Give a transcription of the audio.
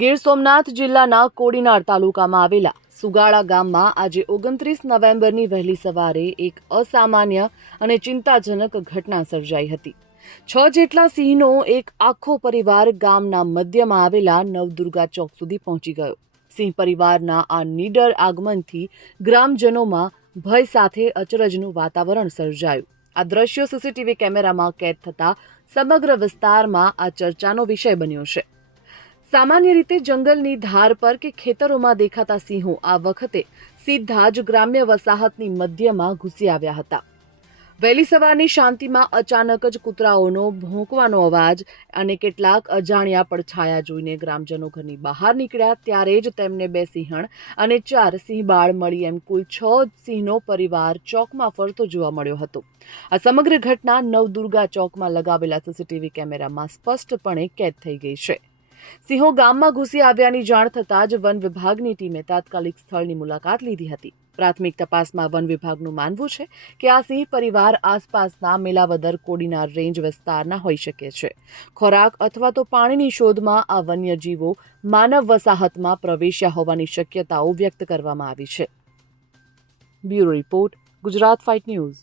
ગીર સોમનાથ જિલ્લાના કોડીનાર તાલુકામાં આવેલા સુગાળા ગામમાં આજે 29 નવેમ્બરની વહેલી સવારે એક અસામાન્ય અને ચિંતાજનક ઘટના સર્જાઈ હતી। 6 જેટલા સિંહનો એક આખો પરિવાર ગામના મધ્યમાં આવેલા નવદુર્ગા ચોક સુધી પહોંચી ગયો। સિંહ પરિવારના આ નીડર આગમનથી ગ્રામજનોમાં ભય સાથે અચરજનું વાતાવરણ સર્જાયું। આ દ્રશ્યો સીસીટીવી કેમેરામાં કેદ થતા સમગ્ર વિસ્તારમાં આ ચર્ચાનો વિષય બન્યો છે। સામાન્ય રીતે જંગલની ધાર પર કે ખેતરોમાં દેખાતા સિંહો આ વખતે સીધા જ ગ્રામ્ય વસાહતની મધ્યમાં ઘૂસી આવ્યા હતા। વહેલી સવારની શાંતિમાં અચાનક જ કૂતરાઓનો ભોંકવાનો અવાજ અને કેટલાક અજાણ્યા પડછાયા જોઈને ગ્રામજનો ઘરની બહાર નીકળ્યા ત્યારે જ તેમને 2 સિંહણ અને 4 સિંહબાળ મળી એમ કુલ 6 સિંહનો પરિવાર ચોકમાં ફરતો જોવા મળ્યો હતો। આ સમગ્ર ઘટના નવદુર્ગા ચોકમાં લગાવેલા સીસીટીવી કેમેરામાં સ્પષ્ટપણે કેદ થઈ ગઈ છે। સિંહો ગામમાં ઘૂસી આવ્યાની જાણ થતાં જ વન વિભાગની ટીમે તાત્કાલિક સ્થળની મુલાકાત લીધી હતી। પ્રાથમિક તપાસમાં વન વિભાગનું માનવું છે કે આ સિંહ પરિવાર આસપાસના મેલાવદર કોડીનાર રેન્જ વિસ્તારના હોઈ શકે છે। ખોરાક અથવા તો પાણીની શોધમાં આ વન્યજીવો માનવ વસાહતમાં પ્રવેશ્યા હોવાની શક્યતાઓ વ્યક્ત કરવામાં આવી છે। Bureau report, Gujarat fight news.